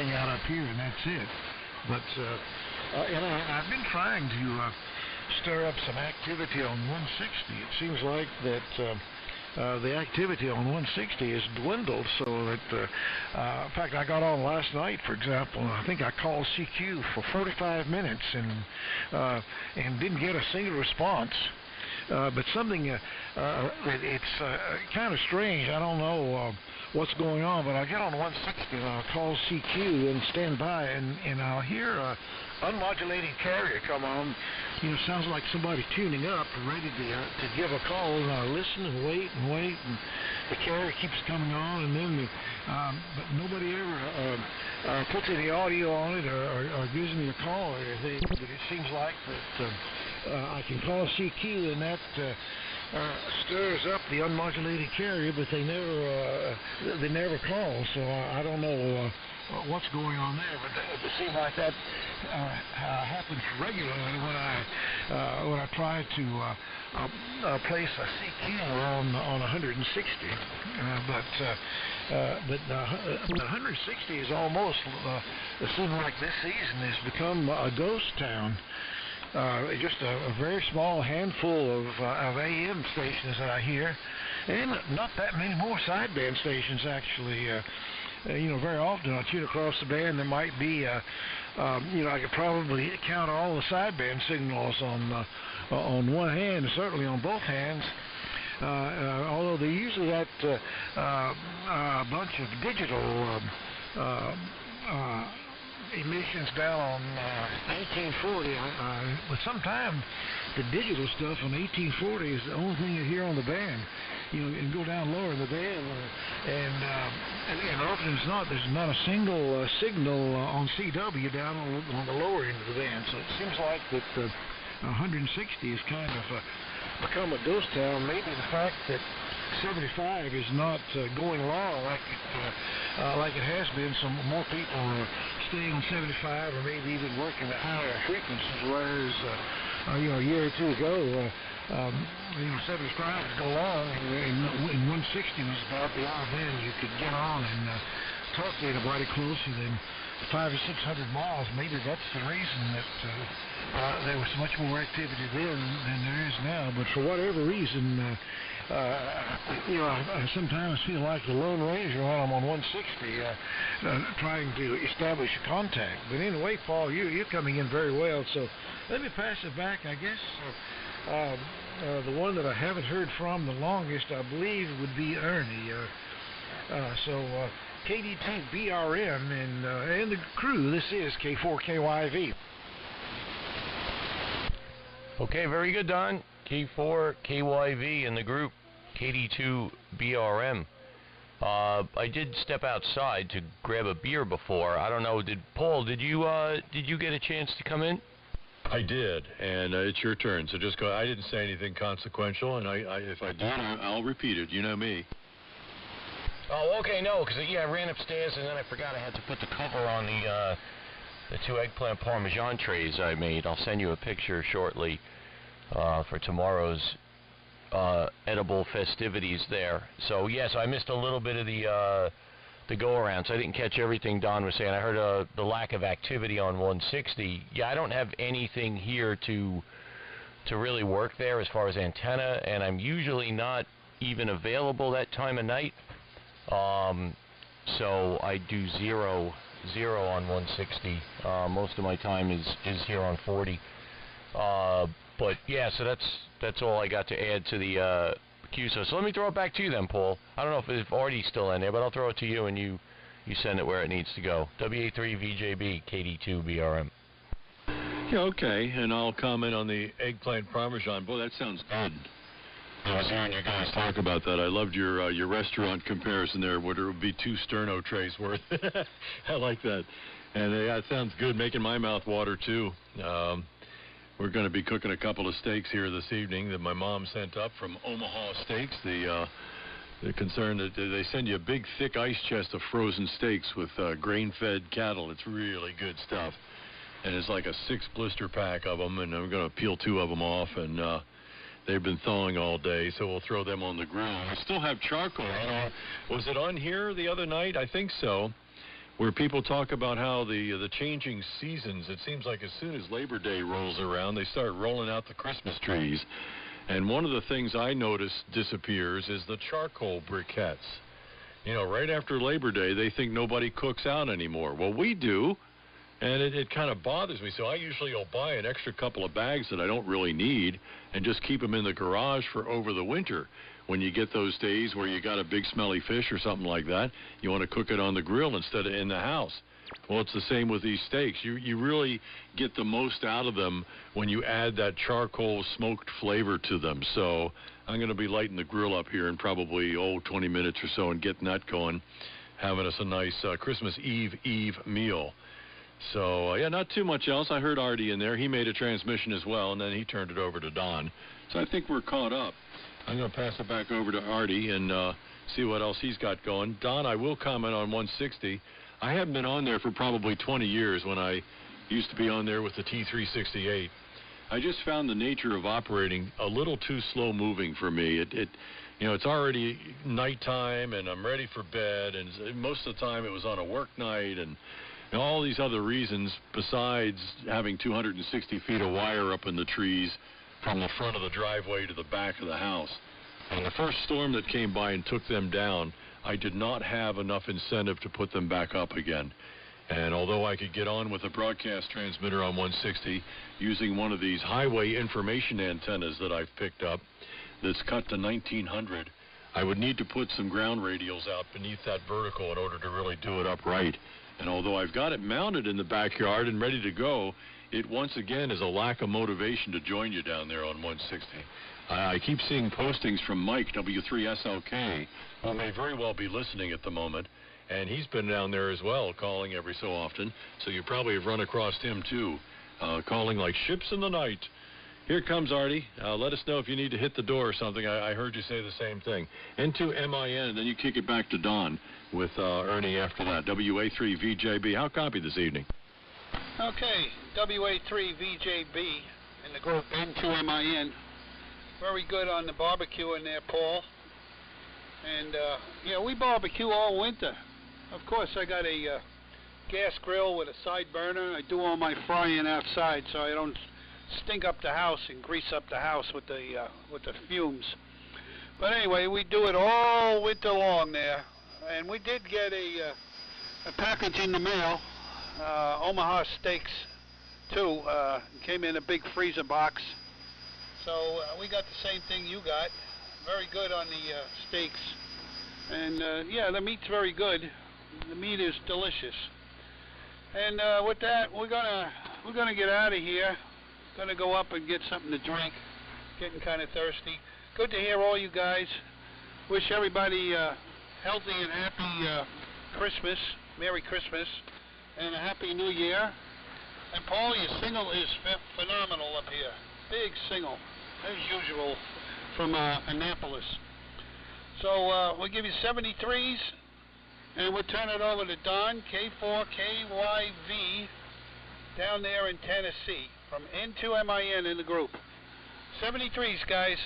hang out up here, and that's it. But and I've been trying to stir up some activity on 160. It seems like that the activity on 160 has dwindled, so that in fact, I got on last night, for example. I think I called CQ for 45 minutes and didn't get a single response. But something, it's kind of strange. I don't know what's going on, but I get on 160 and I'll call CQ and stand by, and I'll hear a unmodulated carrier come on. You know, sounds like somebody tuning up, ready to give a call, and I listen and wait, and the carrier keeps coming on, and then but nobody ever puts any audio on it or gives me a call or anything. But it seems like that I can call CQ, and that stirs up the unmodulated carrier, but they never call. So I don't know what's going on there, but it seems like that happens regularly when I try to place a CQ on 160. But 160 is almost, it seems like this season has become a ghost town. Just a very small handful of AM stations that I hear, and not that many more sideband stations actually. You know, very often I tune across the band. There might be, you know, I could probably count all the sideband signals on one hand, certainly on both hands. Although they usually got a bunch of digital emissions down on 1840, but sometimes the digital stuff on 1840 is the only thing you hear on the band. You know, and go down lower in the band, and often it's not. There's not a single signal on CW down on the lower end of the band. So it seems like that 160 is kind of become a ghost town. Maybe the fact that 75 is not going long like it has been. Some more people are staying on 75, or maybe even working at higher frequencies, whereas you know, a year or two ago, you know, 75 would go long, and 160 was about the hour then you could get on and talk to anybody closer than 500 or 600 miles. Maybe that's the reason that there was much more activity then than there is now. But for whatever reason, you know, I sometimes feel like the Lone Ranger when I'm on 160, trying to establish a contact. But anyway, Paul, you're coming in very well. So let me pass it back. I guess the one that I haven't heard from the longest, I believe, would be Ernie. So KD2BRM and the crew. This is K4KYV. Okay, very good, Don. K4KYV and the group KD2BRM. I did step outside to grab a beer before. I don't know. Paul? Did you get a chance to come in? I did, and it's your turn. So just go. I didn't say anything consequential, and if I did, I'll repeat it. You know me. Oh, okay, no, because I ran upstairs and then I forgot I had to put the cover on the 2 eggplant parmesan trays I made. I'll send you a picture shortly for tomorrow's edible festivities there. So yes, I missed a little bit of the go around, so I didn't catch everything Don was saying. I heard the lack of activity on 160. Yeah, I don't have anything here to really work there as far as antenna, and I'm usually not even available that time of night. So I do zero on 160. Most of my time is here on 40. But yeah, so that's all I got to add to the QSO. So let me throw it back to you then, Paul. I don't know if Artie's still in there, but I'll throw it to you and you send it where it needs to go. WA3VJB KD2BRM. Yeah, okay, and I'll comment on the eggplant parmesan. Boy, that sounds good. I was hearing you guys talk about that. I loved your restaurant comparison there. What it would be 2 sterno trays worth. I like that. And yeah, it sounds good, making my mouth water too. We're going to be cooking a couple of steaks here this evening that my mom sent up from Omaha Steaks. The concern that they send you a big, thick ice chest of frozen steaks with grain-fed cattle. It's really good stuff. And it's like a 6 blister pack of them, and I'm going to peel 2 of them off, and they've been thawing all day, so we'll throw them on the grill. I still have charcoal. Was it on here the other night? I think so. where people talk about how the changing seasons, it seems like as soon as Labor Day rolls around, they start rolling out the Christmas trees. And one of the things I notice disappears is the charcoal briquettes. You know, right after Labor Day, they think nobody cooks out anymore. Well, we do, and it kind of bothers me. So I usually will buy an extra couple of bags that I don't really need and just keep them in the garage for over the winter. When you get those days where you got a big smelly fish or something like that, you want to cook it on the grill instead of in the house. Well, it's the same with these steaks. You really get the most out of them when you add that charcoal smoked flavor to them. So I'm going to be lighting the grill up here in probably 20 minutes or so and getting that going, having us a nice Christmas Eve meal. So, yeah, not too much else. I heard Artie in there. He made a transmission as well, and then he turned it over to Don. So I think we're caught up. I'm going to pass it back over to Artie and see what else he's got going. Don, I will comment on 160. I haven't been on there for probably 20 years when I used to be on there with the T368. I just found the nature of operating a little too slow moving for me. You know, it's already nighttime and I'm ready for bed, and most of the time it was on a work night and all these other reasons besides having 260 feet of wire up in the trees from the front of the driveway to the back of the house. And the first storm that came by and took them down, I did not have enough incentive to put them back up again. And although I could get on with a broadcast transmitter on 160 using one of these highway information antennas that I've picked up that's cut to 1900, I would need to put some ground radials out beneath that vertical in order to really do it upright. And although I've got it mounted in the backyard and ready to go, it once again is a lack of motivation to join you down there on 160. I keep seeing postings from Mike, W3SLK, who may very well be listening at the moment, and he's been down there as well, calling every so often, so you probably have run across him too, calling like ships in the night. Here comes Artie. Let us know if you need to hit the door or something. I heard you say the same thing. N2MIN, and then you kick it back to Don with Ernie after that. WA3VJB. How copy this evening? Okay, WA3VJB in the group N2MIN. Very good on the barbecue in there, Paul. And, yeah, we barbecue all winter. Of course, I got a gas grill with a side burner. I do all my frying outside so I don't stink up the house and grease up the house with the fumes. But anyway, we do it all winter long there. And we did get a package in the mail, Omaha steaks too. Came in a big freezer box. So we got the same thing you got. Very good on the steaks. And yeah, the meat's very good. The meat is delicious. And with that, we're gonna get out of here. Gonna go up and get something to drink. Getting kind of thirsty. Good to hear all you guys. Wish everybody healthy and happy Christmas. Merry Christmas. And a Happy New Year. And Paul, your single is phenomenal up here. Big single, as usual, from Annapolis. So we'll give you 73s, and we'll turn it over to Don, K4KYV, down there in Tennessee, from N2MIN in the group. 73s, guys.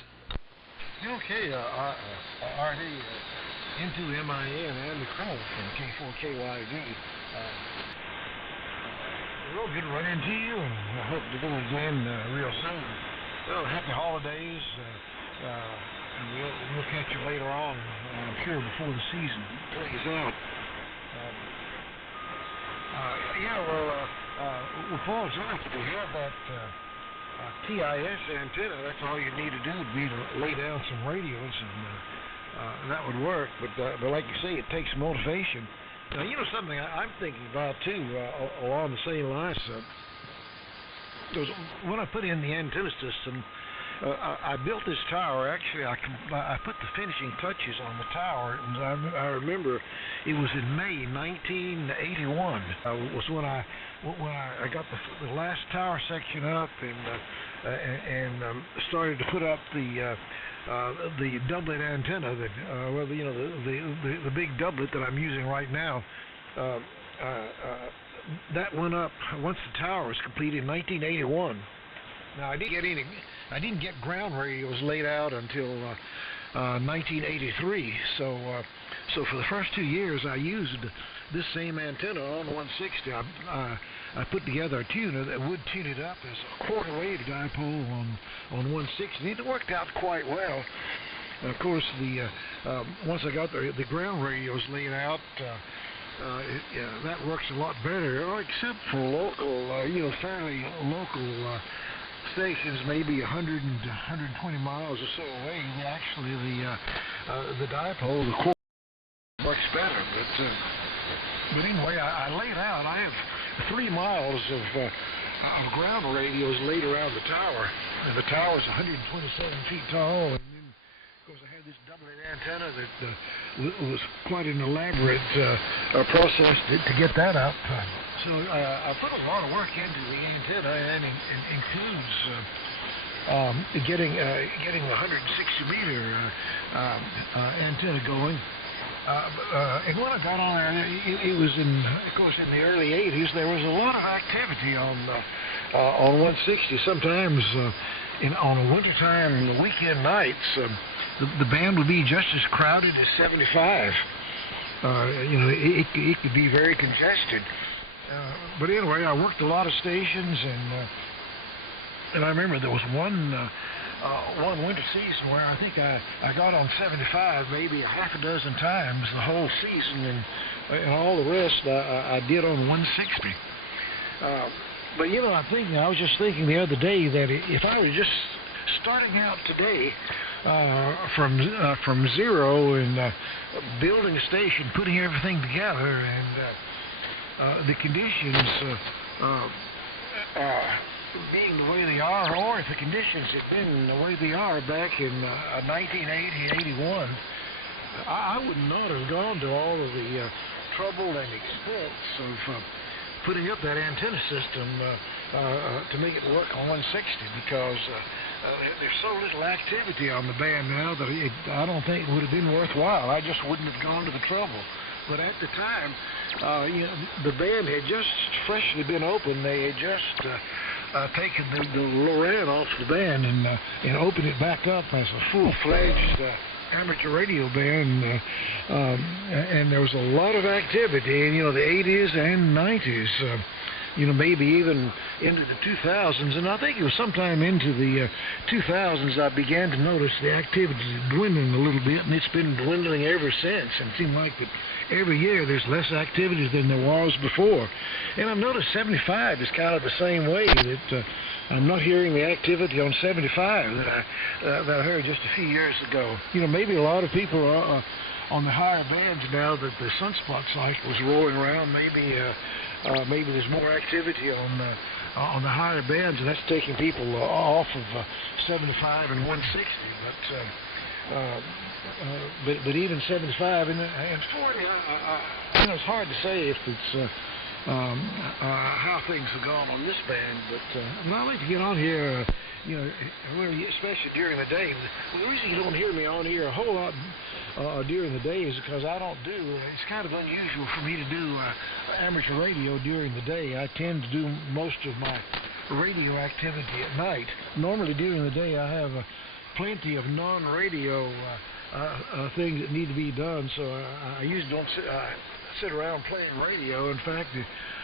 Okay, Artie, N2MIN and the crowd from K4KYV. Real good to run into you, and I hope to do it again real soon. Well, happy holidays, and we'll catch you later on, I'm sure, before the season plays out. Yeah, well, Paul, if you have that TIS antenna, that's all you need to do would be to lay down some radios, and that would work. But like you say, it takes motivation. Now, you know something I'm thinking about, too, along the same lines. When I put in the antenna system, I built this tower. Actually, I put the finishing touches on the tower. And I remember it was in May 1981 was when I got the last tower section up and started to put up the doublet antenna that the big doublet that I'm using right now. That went up once the tower was completed in 1981. Now I didn't get ground radios laid out until 1983. So So for the first 2 years, I used this same antenna on the 160. I put together a tuner that would tune it up as a quarter-wave dipole on 160. It worked out quite well. And of course, once I got the ground radios laid out, that works a lot better, except for local, fairly local stations, maybe 100 and 120 miles or so away. Actually, the dipole, the core, works better. But anyway, I laid out. I have 3 miles of ground radios laid around the tower, and the tower is 127 feet tall. And then, of course, I had this double-head antenna that was quite an elaborate process to get that up. So I put a lot of work into the antenna, and it includes getting the 160-meter antenna going. And when I got on there, it was of course, in the early 80s. There was a lot of activity on 160. Sometimes on a wintertime weekend nights, the band would be just as crowded as 75. It could be very congested. But anyway, I worked a lot of stations, and I remember there was one winter season where I think I got on 75 maybe a half a dozen times the whole season, and all the rest I did on 160. But I was just thinking the other day that if I was just starting out today from zero and building a station, putting everything together, and the conditions being the way they are, or if the conditions had been the way they are back in 1980, 81, I would not have gone to all of the trouble and expense of putting up that antenna system to make it work on 160, because there's so little activity on the band now that I don't think it would have been worthwhile. I just wouldn't have gone to the trouble. But at the time, the band had just freshly been opened. They had just taken the Loran off the band and opened it back up as a full-fledged amateur radio band, and there was a lot of activity in the 80s and 90s. Maybe even into the 2000s, and I think it was sometime into the 2000s I began to notice the activity dwindling a little bit, and it's been dwindling ever since, and it seemed like that every year there's less activity than there was before. And I've noticed 75 is kind of the same way, that I'm not hearing the activity on 75 that I heard just a few years ago. Maybe a lot of people are on the higher bands now that the sunspot cycle is rolling around. Maybe there's more activity on the higher bands, and that's taking people off of 75 and 160. But even 75 and 40, it's hard to say if it's how things have gone on this band. But I like to get on here, especially during the day. The reason you don't hear me on here a whole lot during the day is because I don't do. It's kind of unusual for me to do amateur radio during the day. I tend to do most of my radio activity at night. Normally during the day I have plenty of non-radio things that need to be done, so I usually don't sit around playing radio. In fact,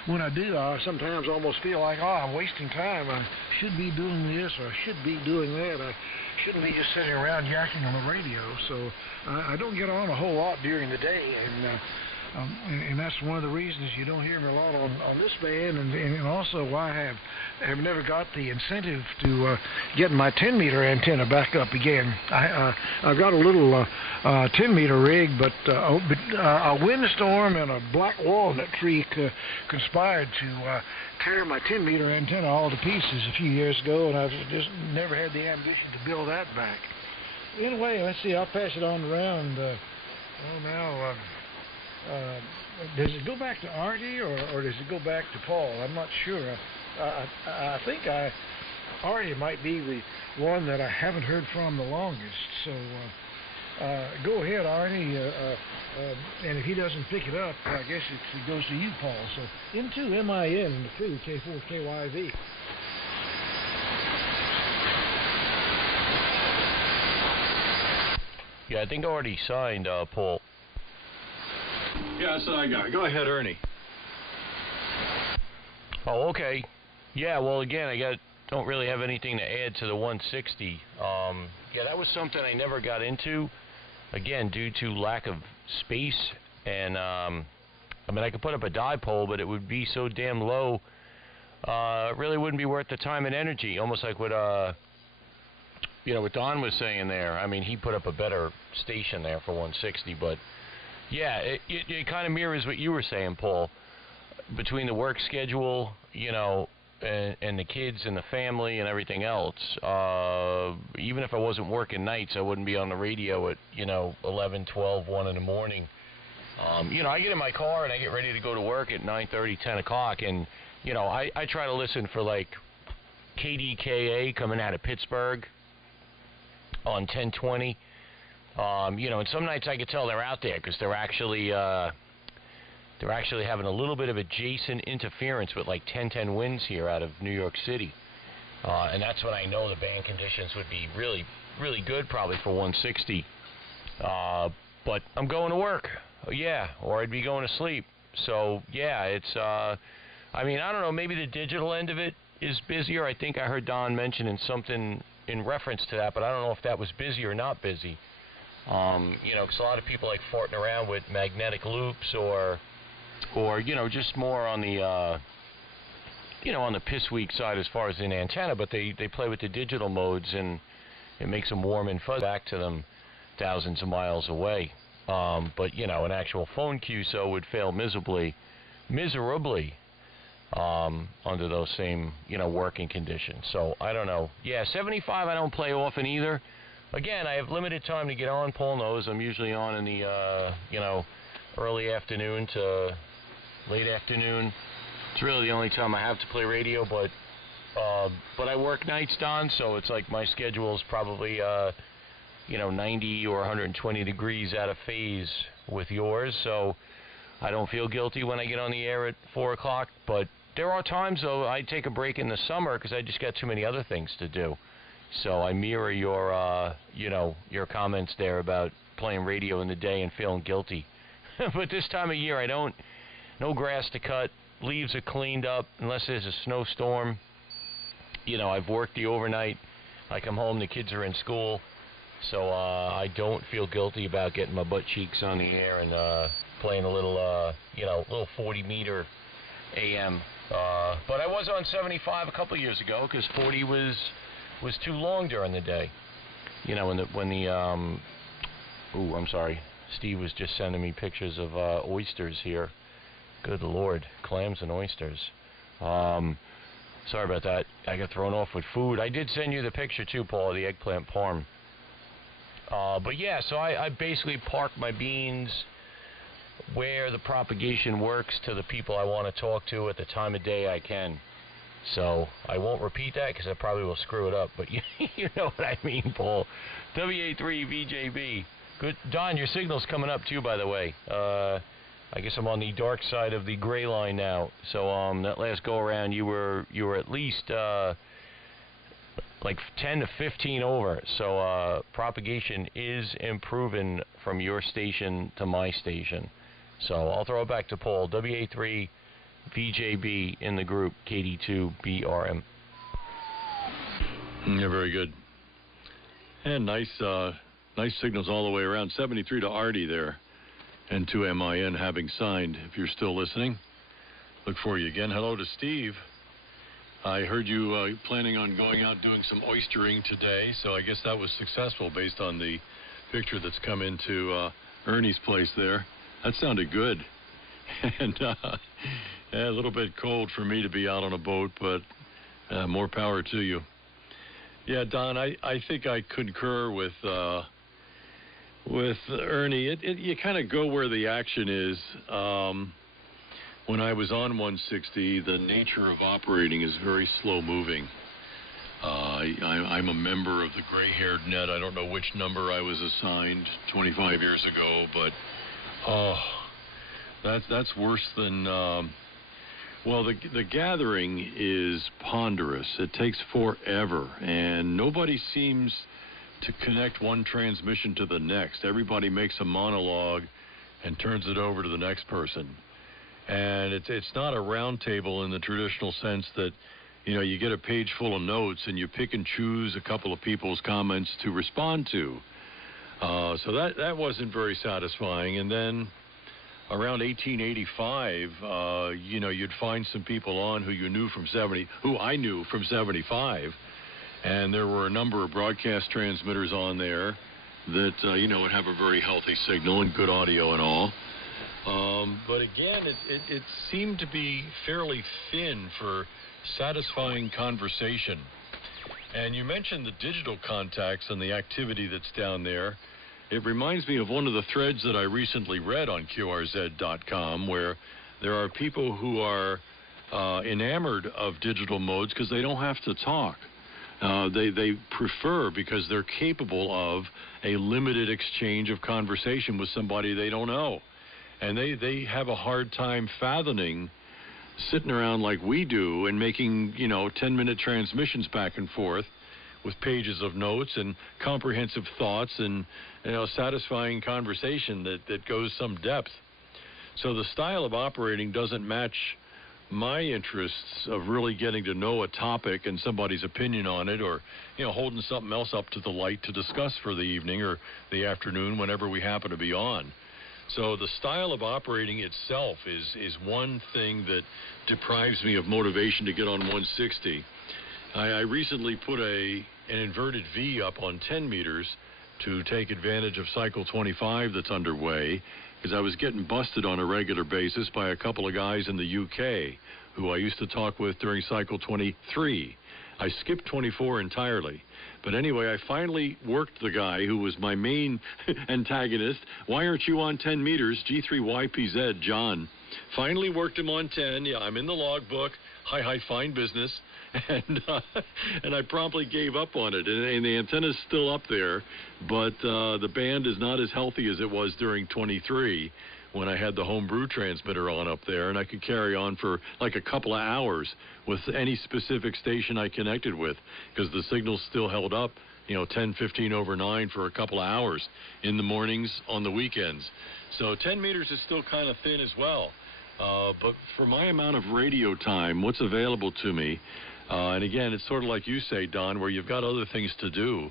when I do, I sometimes almost feel like, I'm wasting time. I should be doing this, or I should be doing that. I shouldn't be just sitting around yakking on the radio. So I don't get on a whole lot during the day, and that's one of the reasons you don't hear me a lot on this band, and also why I have never got the incentive to get my 10-meter antenna back up again. I've got a little 10-meter rig, but a windstorm and a black walnut tree conspired to tear my 10-meter antenna all to pieces a few years ago, and I've just never had the ambition to build that back. Anyway, let's see. I'll pass it on around. Now. Does it go back to Artie, or does it go back to Paul? I'm not sure. I think Artie might be the one that I haven't heard from the longest. So go ahead, Artie. And if he doesn't pick it up, I guess it goes to you, Paul. So into MIN and the crew, K4KYV. Yeah, I think I already signed, Paul. Yeah, that's what I got. Go ahead, Ernie. Oh, okay. Yeah, well, again, don't really have anything to add to the 160. Yeah, that was something I never got into, again, due to lack of space. And, I mean, I could put up a dipole, but it would be so damn low, it really wouldn't be worth the time and energy. Almost like what, what Don was saying there. I mean, he put up a better station there for 160, but, yeah, it kind of mirrors what you were saying, Paul. Between the work schedule, and the kids and the family and everything else, even if I wasn't working nights, I wouldn't be on the radio at, 11, 12, 1 in the morning. I get in my car and I get ready to go to work at 9:30, 10 o'clock, and, I try to listen for, like, KDKA coming out of Pittsburgh on 1020. And some nights I could tell they're out there because they're actually having a little bit of adjacent interference with like 10-10 winds here out of New York City. And that's when I know the band conditions would be really, really good probably for 160. But I'm going to work, or I'd be going to sleep. So, it's, I don't know, maybe the digital end of it is busier. I think I heard Don mentioning something in reference to that, but I don't know if that was busy or not busy. Because a lot of people like farting around with magnetic loops or just more on the, on the piss weak side as far as an antenna, but they play with the digital modes and it makes them warm and fuzzy back to them thousands of miles away. But, an actual phone QSO would fail miserably, under those same, working conditions. So, I don't know. Yeah, 75 I don't play often either. Again, I have limited time to get on. Paul knows I'm usually on in the, early afternoon to late afternoon. It's really the only time I have to play radio, but I work nights, Don, so it's like my schedule is probably, 90 or 120 degrees out of phase with yours, so I don't feel guilty when I get on the air at 4 o'clock, but there are times, though, I take a break in the summer because I just got too many other things to do. So I mirror your, your comments there about playing radio in the day and feeling guilty. But this time of year, I don't. No grass to cut. Leaves are cleaned up unless there's a snowstorm. I've worked the overnight. I come home, the kids are in school. So I don't feel guilty about getting my butt cheeks on the air and playing a little, little 40-meter AM. But I was on 75 a couple years ago because 40 was too long during the day. I'm sorry. Steve was just sending me pictures of oysters here. Good Lord, clams and oysters. Sorry about that. I got thrown off with food. I did send you the picture too, Paul, of the eggplant parm. But yeah, so I basically park my beans where the propagation works to the people I want to talk to at the time of day I can. So I won't repeat that because I probably will screw it up. But you know what I mean, Paul. W83VJB. Good, Don. Your signal's coming up too, by the way. I guess I'm on the dark side of the gray line now. So that last go around, you were at least like 10 to 15 over. So propagation is improving from your station to my station. So I'll throw it back to Paul. WA3 VJB in the group, KD2BRM. Yeah, very good. And nice signals all the way around. 73 to Artie there. And to MIN having signed. If you're still listening, look for you again. Hello to Steve. I heard you planning on going out doing some oystering today, so I guess that was successful based on the picture that's come into Ernie's place there. That sounded good. And a little bit cold for me to be out on a boat, but more power to you. Yeah, Don, I think I concur with Ernie. You kind of go where the action is. When I was on 160, the nature of operating is very slow moving. I'm a member of the gray-haired net. I don't know which number I was assigned 25 years ago, but that's worse than. Well, the gathering is ponderous. It takes forever, and nobody seems to connect one transmission to the next. Everybody makes a monologue, and turns it over to the next person. And it's not a round table in the traditional sense that, you get a page full of notes and you pick and choose a couple of people's comments to respond to. So that wasn't very satisfying. And then around 1885, you'd find some people on who I knew from 75, and there were a number of broadcast transmitters on there that would have a very healthy signal and good audio and all. But again, it seemed to be fairly thin for satisfying conversation. And you mentioned the digital contacts and the activity that's down there. It reminds me of one of the threads that I recently read on QRZ.com, where there are people who are enamored of digital modes because they don't have to talk. They prefer, because they're capable of a limited exchange of conversation with somebody they don't know. And they have a hard time fathoming sitting around like we do and making, 10-minute transmissions back and forth with pages of notes and comprehensive thoughts and, satisfying conversation that goes some depth. So the style of operating doesn't match my interests of really getting to know a topic and somebody's opinion on it, or, holding something else up to the light to discuss for the evening or the afternoon whenever we happen to be on. So the style of operating itself is one thing that deprives me of motivation to get on 160. I recently put an inverted V up on 10 meters to take advantage of cycle 25 that's underway, because I was getting busted on a regular basis by a couple of guys in the UK who I used to talk with during cycle 23. I skipped 24 entirely. But anyway, I finally worked the guy who was my main antagonist. Why aren't you on 10 meters? G3YPZ, John. Finally worked him on 10. Yeah, I'm in the logbook. Hi, fine business. And I promptly gave up on it. And the antenna's still up there, but the band is not as healthy as it was during 23 when I had the homebrew transmitter on up there, and I could carry on for like a couple of hours with any specific station I connected with, because the signal still held up, 10, 15 over 9 for a couple of hours in the mornings on the weekends. So 10 meters is still kind of thin as well. But for my amount of radio time, what's available to me, and again, it's sort of like you say, Don, where you've got other things to do.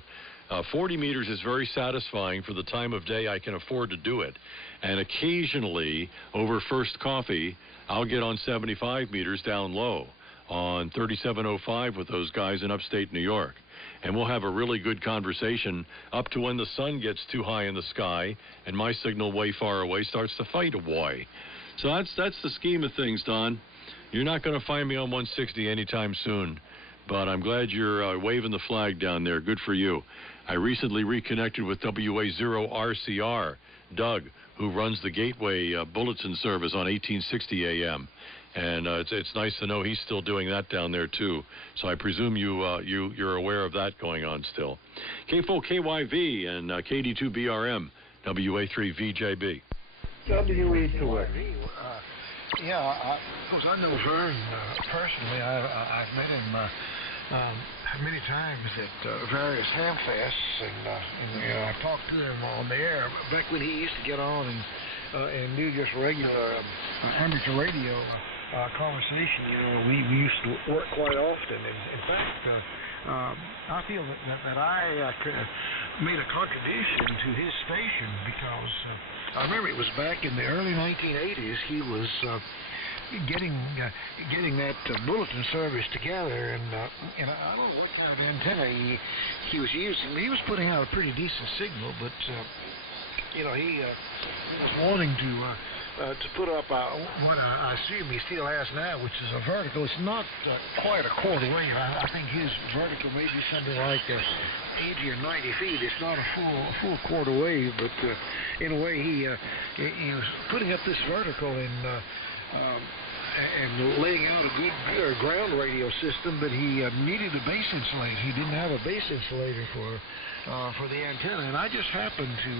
40 meters is very satisfying for the time of day I can afford to do it. And occasionally, over First Coffee, I'll get on 75 meters down low on 3705 with those guys in upstate New York. And we'll have a really good conversation up to when the sun gets too high in the sky and my signal way far away starts to fight a boy. So that's the scheme of things, Don. You're not going to find me on 160 anytime soon. But I'm glad you're waving the flag down there. Good for you. I recently reconnected with WA0RCR, Doug, who runs the Gateway Bulletin Service on 1860 AM. And it's nice to know he's still doing that down there, too. So I presume you're aware of that going on still. K4KYV and KD2BRM, WA3VJB. WA2. Yeah, of course, I know Vern personally. I've met him many times at various hamfests, and I've talked to him on the air back when he used to get on and do just regular amateur radio conversation. We used to work quite often. In fact, I feel that I made a contribution to his station because I remember it was back in the early 1980s. He was getting that bulletin service together, and I don't know what kind of antenna he was using. He was putting out a pretty decent signal, but he was wanting to put up what I assume he still has now, which is a vertical. It's not quite a quarter wave. I think his vertical may be something like 80 or 90 feet. It's not a full quarter wave, but in a way he was putting up this vertical and laying out a good ground radio system, but he needed a base insulator. He didn't have a base insulator for the antenna, and I just happened to,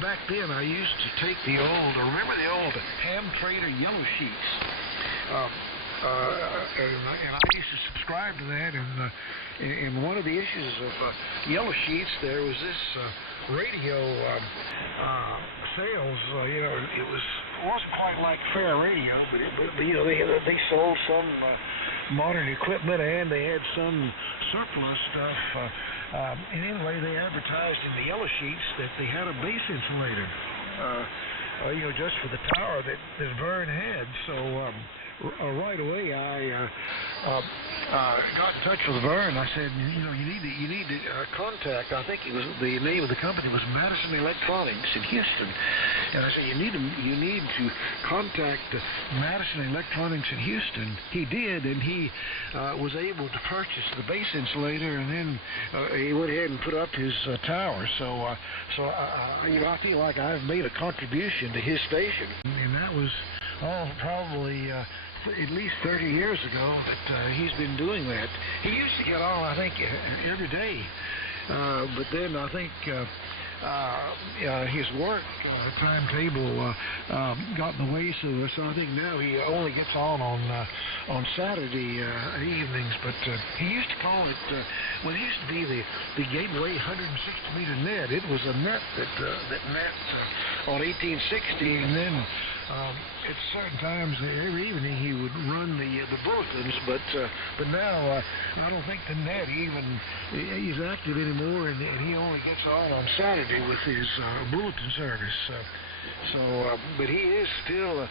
back then I used to take remember the old Ham Trader yellow sheets? and I used to subscribe to that. And one of the issues of Yellow Sheets, there was this radio sales. It wasn't quite like fair radio, but they sold some modern equipment, and they had some surplus stuff. And anyway, they advertised in the Yellow Sheets that they had a base insulator, just for the tower that Vern had. So right away, I got in touch with Vern. I said, you need to contact. I think it was the name of the company was Madison Electronics in Houston. And I said, you need to contact Madison Electronics in Houston. He did, and he was able to purchase the base insulator, and then he went ahead and put up his tower. So I feel like I've made a contribution to his station, and that was probably at least 30 years ago that he's been doing that. He used to get on, I think, every day, but then I think his work timetable got in the way, so I think now he only gets on Saturday evenings. But he used to call it, well, it used to be the Gateway 160-meter net. It was a net that net on 1860, and then at certain times every evening he would run the bulletins, but now I don't think the net even is active anymore, and he only gets on Saturday with his bulletin service. But he is still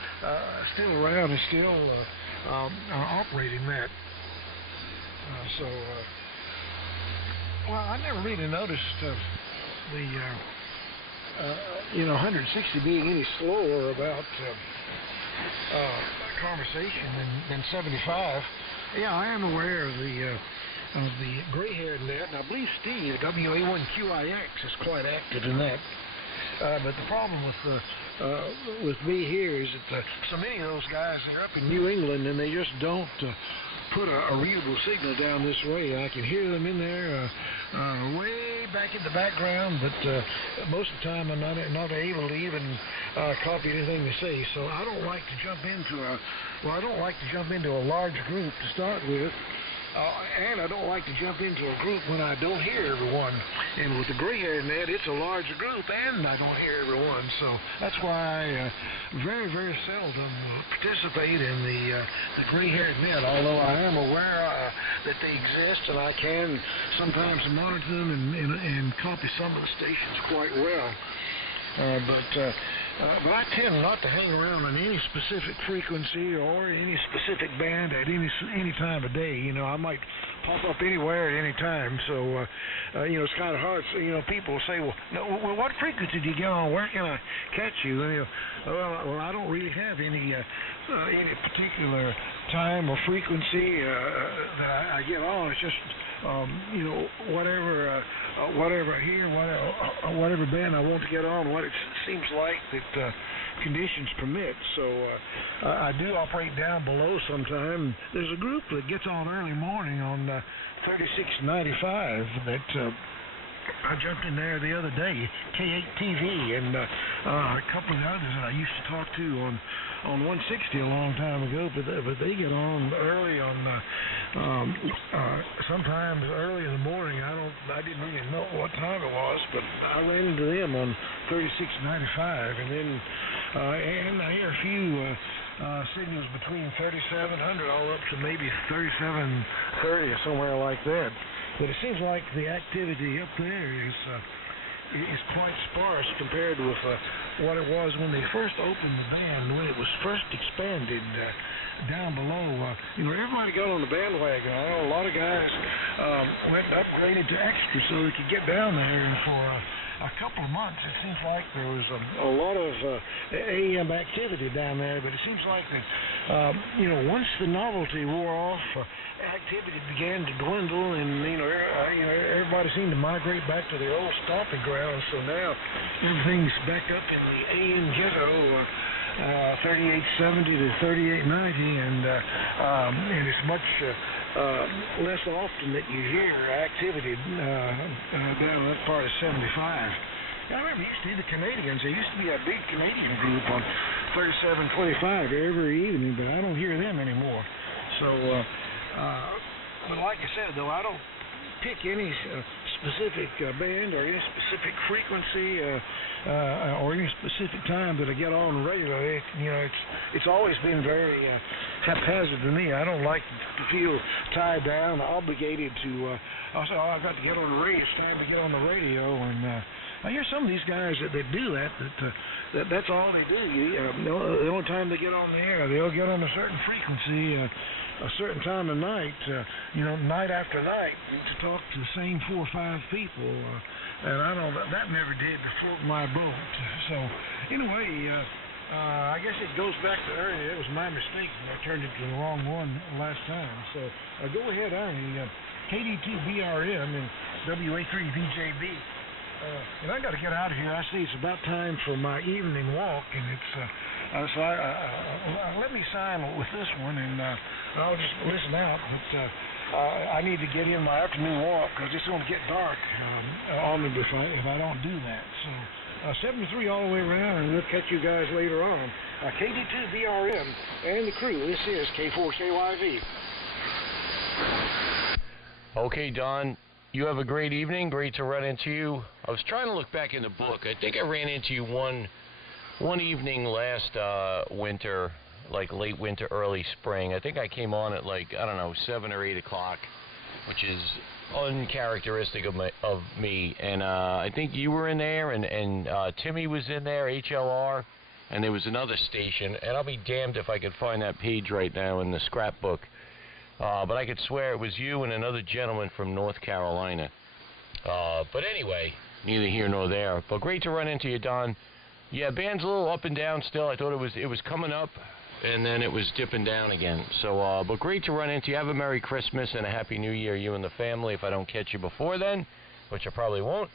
around and still operating that. Well, I never really noticed the 160 being any slower about conversation than 75. Yeah, I am aware of the gray-haired net, and I believe Steve, WA1QIX, is quite active in that. But the problem with me here is that so many of those guys, they're up in New England, and they just don't put a readable signal down this way. I can hear them in there way back in the background, but most of the time I'm not able to even copy anything they say. So I don't like to jump into a large group to start with. And I don't like to jump into a group when I don't hear everyone. And with the gray-haired net, it's a larger group, and I don't hear everyone. So that's why I very, very seldom participate in the gray-haired net, although I am aware that they exist, and I can sometimes monitor them and copy some of the stations quite well. But I tend not to hang around on any specific frequency or any specific band at any time of day. I might pop up anywhere at any time. So, it's kind of hard. So, people say, well, what frequency do you get on? Where can I catch you? Well, I don't really have any particular time or frequency that I get on. It's just whatever I hear, whatever band I want to get on, what it seems like that conditions permit. So I do operate down below sometime. There's a group that gets on early morning on 3695 that I jumped in there the other day, K8TV, and a couple of others that I used to talk to on 160 a long time ago, but they get on early on sometimes early in the morning. I didn't really know what time it was, but I ran into them on 3695, and then and I hear a few signals between 3700 all up to maybe 3730 or somewhere like that. But it seems like the activity up there is quite sparse compared with what it was when they first opened the band, when it was first expanded down below. Everybody got on the bandwagon. I know a lot of guys went upgraded to extra so they could get down there, and for a couple of months it seems like there was a lot of AM activity down there, but it seems like that once the novelty wore off, activity began to dwindle, and everybody seemed to migrate back to their old stomping grounds. So now everything's back up in the AM ghetto, 3870 to 3890, and it's much less often that you hear activity down that part of 75. I remember you used to see the Canadians. There used to be a big Canadian group on 3725 every evening, but I don't hear them anymore. So, but like I said, though, I don't pick any specific band or any specific frequency or any specific time that I get on the radio. It's always been very haphazard to me. I don't like to feel tied down, obligated to. I've got to get on the radio. It's time to get on the radio, and I hear some of these guys that do that. That's all they do. The only time they get on the air, they'll get on a certain frequency. A certain time of night, night after night, to talk to the same 4 or 5 people, and I don't. That never did float my boat. So anyway, I guess it goes back to Ernie. It was my mistake. I turned it to the wrong one last time. So go ahead, Ernie. KD2BRM and WA3VJB. And I got to get out of here. I see it's about time for my evening walk, and it's so let me sign with this one, and I'll just listen out. But I need to get in my afternoon walk because it's going to get dark on me if I don't do that. So 73 all the way around, and we'll catch you guys later on. KD2BRM and the crew. This is K4KYV. Okay, Don. You have a great evening. Great to run into you. I was trying to look back in the book. I think I ran into you one evening last winter, like late winter, early spring. I think I came on at 7 or 8 o'clock, which is uncharacteristic of me. And I think you were in there, and Timmy was in there, HLR, and there was another station. And I'll be damned if I could find that page right now in the scrapbook. But I could swear it was you and another gentleman from North Carolina. But anyway, neither here nor there. But great to run into you, Don. Yeah, band's a little up and down still. I thought it was coming up, and then it was dipping down again. So, but great to run into you. Have a Merry Christmas and a Happy New Year, you and the family, if I don't catch you before then, which I probably won't.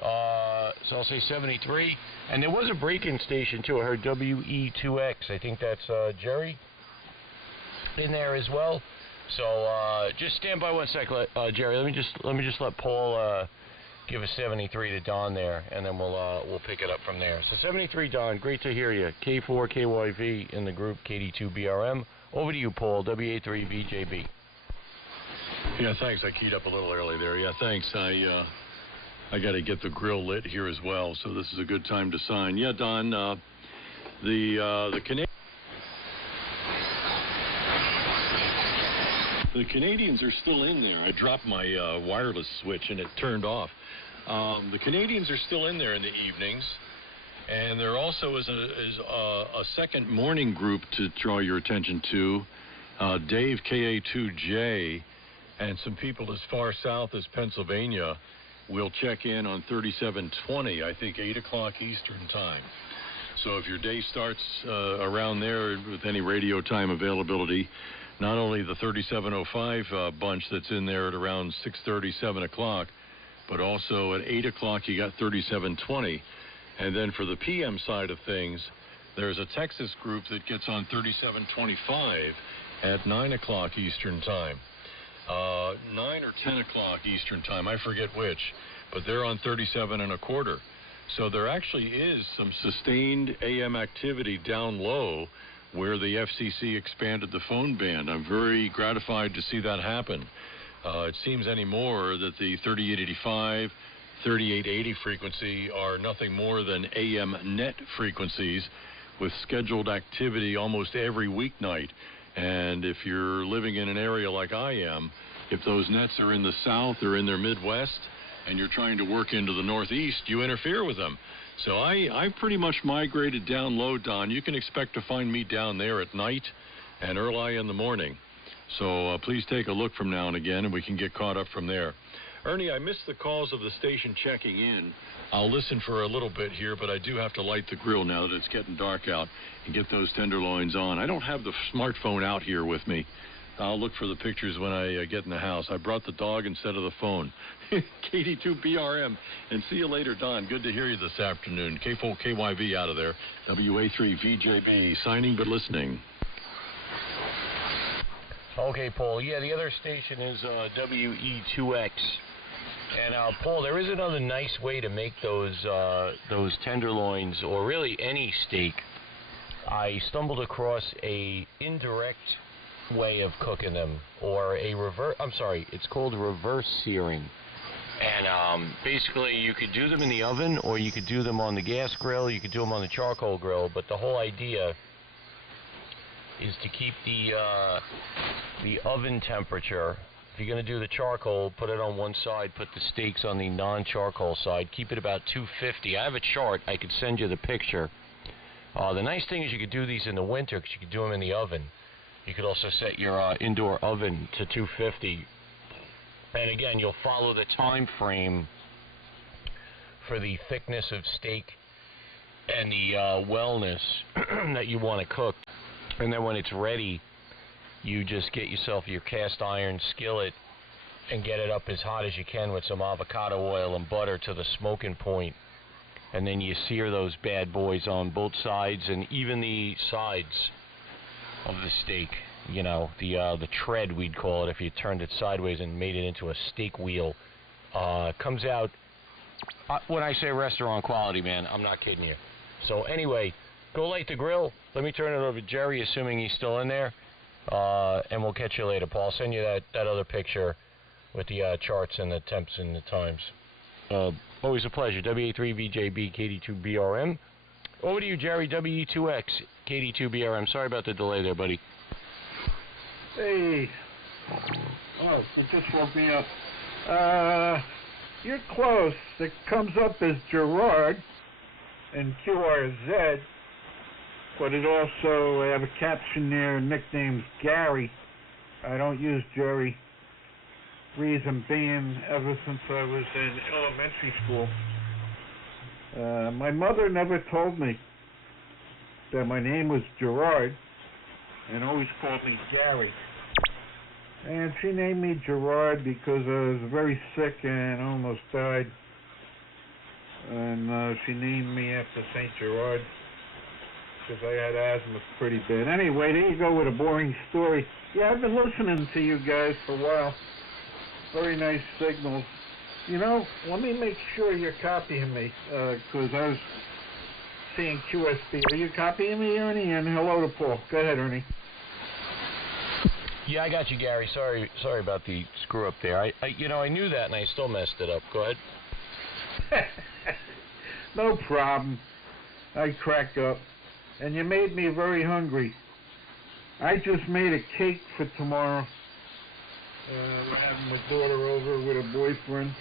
So I'll say 73. And there was a break-in station, too. I heard WE2X. I think that's Jerry in there as well. So just stand by 1 sec, Jerry. Let me just let Paul give a 73 to Don there, and then we'll pick it up from there. So 73, Don. Great to hear you. K4KYV in the group, KD2BRM. Over to you, Paul. WA3VJB. Yeah, thanks. I keyed up a little early there. Yeah, thanks. I got to get the grill lit here as well, so this is a good time to sign. Yeah, Don. The Canadians are still in there. I dropped my wireless switch and it turned off. The Canadians are still in there in the evenings, and there also is a second morning group to draw your attention to. Dave, KA2J, and some people as far south as Pennsylvania will check in on 3720, I think 8 o'clock Eastern time. So if your day starts around there with any radio time availability, not only the 3705 bunch that's in there at around 6:30, 7 o'clock, but also at 8 o'clock you got 3720. And then for the PM side of things, there's a Texas group that gets on 3725 at 9 o'clock Eastern time. 9 or 10 o'clock Eastern time, I forget which, but they're on 37 and a quarter. So there actually is some sustained AM activity down low where the FCC expanded the phone band. I'm very gratified to see that happen. It seems anymore that the 3885, 3880 frequency are nothing more than AM net frequencies with scheduled activity almost every weeknight. And if you're living in an area like I am, if those nets are in the south or in their Midwest and you're trying to work into the Northeast, you interfere with them. So I pretty much migrated down low, Don. You can expect to find me down there at night and early in the morning. So please take a look from now and again, and we can get caught up from there. Ernie, I missed the calls of the station checking in. I'll listen for a little bit here, but I do have to light the grill now that it's getting dark out and get those tenderloins on. I don't have the smartphone out here with me. I'll look for the pictures when I get in the house. I brought the dog instead of the phone. KD2BRM. And see you later, Don. Good to hear you this afternoon. K4KYV out of there. WA3VJB. Signing but listening. Okay, Paul. Yeah, the other station is WE2X. And, Paul, there is another nice way to make those tenderloins, or really any steak. I stumbled across a indirect way of cooking them, or a it's called reverse searing. And basically you could do them in the oven, or you could do them on the gas grill, you could do them on the charcoal grill, but the whole idea is to keep the oven temperature. If you're going to do the charcoal, put it on one side, put the steaks on the non-charcoal side, keep it about 250. I have a chart, I could send you the picture. The nice thing is you could do these in the winter because you could do them in the oven. You could also set your indoor oven to 250. And again, you'll follow the time frame for the thickness of steak and the wellness that you want to cook. And then when it's ready, you just get yourself your cast iron skillet and get it up as hot as you can with some avocado oil and butter to the smoking point. And then you sear those bad boys on both sides and even the sides of the steak. You know, the tread, we'd call it, if you turned it sideways and made it into a steak wheel. Comes out, when I say restaurant quality, man, I'm not kidding you. So anyway, go light the grill. Let me turn it over to Jerry, assuming he's still in there. And we'll catch you later, Paul. I'll send you that other picture with the charts and the temps and the times. Always a pleasure. WA3VJB, KD2BRM. Over to you, Jerry. WE2X, KD2BRM. Sorry about the delay there, buddy. Hey. Oh, it just woke me up. You're close. It comes up as Gerard and QRZ, but it also, I have a caption there, nicknames Gary. I don't use Jerry. Reason being, ever since I was in elementary school, my mother never told me that my name was Gerard and always called me Gary. And she named me Gerard because I was very sick and almost died. And she named me after St. Gerard because I had asthma pretty bad. Anyway, there you go with a boring story. Yeah, I've been listening to you guys for a while. Very nice signals. You know, let me make sure you're copying me because I was seeing QSB. Are you copying me, Ernie? And hello to Paul. Go ahead, Ernie. Yeah, I got you, Gary. Sorry about the screw up there. I knew that and I still messed it up. Go ahead. No problem. I crack up. And you made me very hungry. I just made a cake for tomorrow. We're having my daughter over with her boyfriend.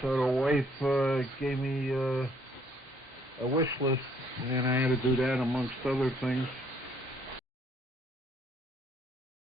So the wife gave me a wish list, and I had to do that amongst other things.